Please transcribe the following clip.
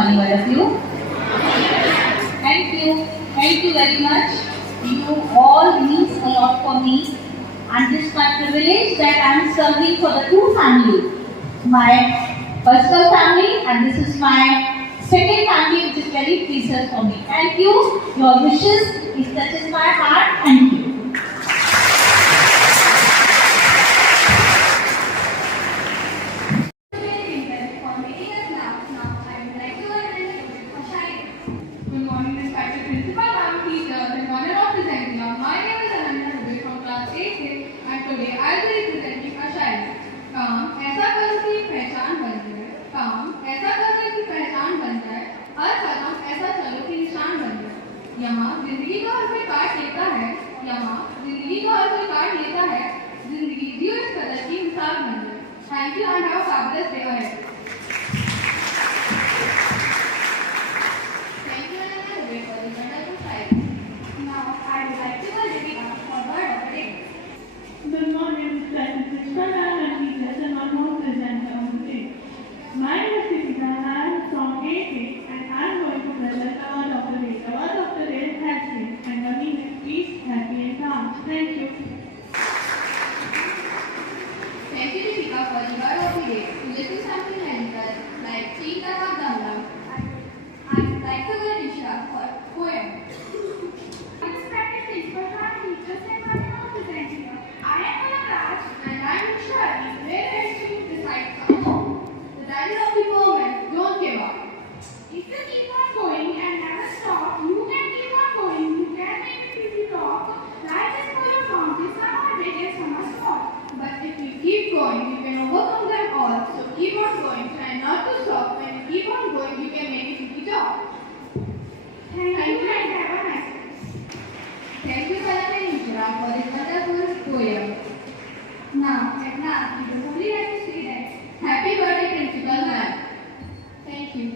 morning, all of you. Thank you. Thank you very much. You all means a lot for me. And this is my privilege that I am serving for the two families. My personal family and this is my second family, which is very precious for me. Thank you. Your wishes, it touches my heart. Thank you. Good morning, respected principal, ma'am, teachers, and honor of presenting you. My name is Ananya Dubey from class 8A, and today I will be presenting a शायरी. काम ऐसा कर की पहचान बन जाए, काम ऐसा कर की पहचान बन जाए, हर कदम ऐसा चलो कि निशान बन जाए। यहाँ जिंदगी का हर कोई काट लेता है, यहाँ जिंदगी का हर कोई काट लेता है, जिंदगी जियो इस कदर की मिसाल बन जाए। Thank you and have a fabulous day ahead. Good morning, respected principal and teachers, and one more presenter on the day. My name is Deepika and I am from 8A and I am going to present our doctorate. Our doctorate has been and our name is peace, happy and calm. Thank you. Thank you, Deepika, for the word of the day. To listen something like Cheetah or Damoh. I'd like to go Isha for poem. Respected principal and teachers, and one more presenter. I am Anurag. And I'm sure where is to decide Damoh. The title of the poem is Don't Give Up. If you keep on going and never stop, you can keep on going. You can make it to the top. Life is full of mountains, some are big and some are small. But if you keep going, you can overcome them all. So keep on going. Try not to stop. When you keep on going, you can make it to the top. Thank you and have a nice day. Thank you, Kalan and Ishra, for this wonderful poem. Now, at last, we would only like to say that Happy birthday, Principal Ma'am. Thank you.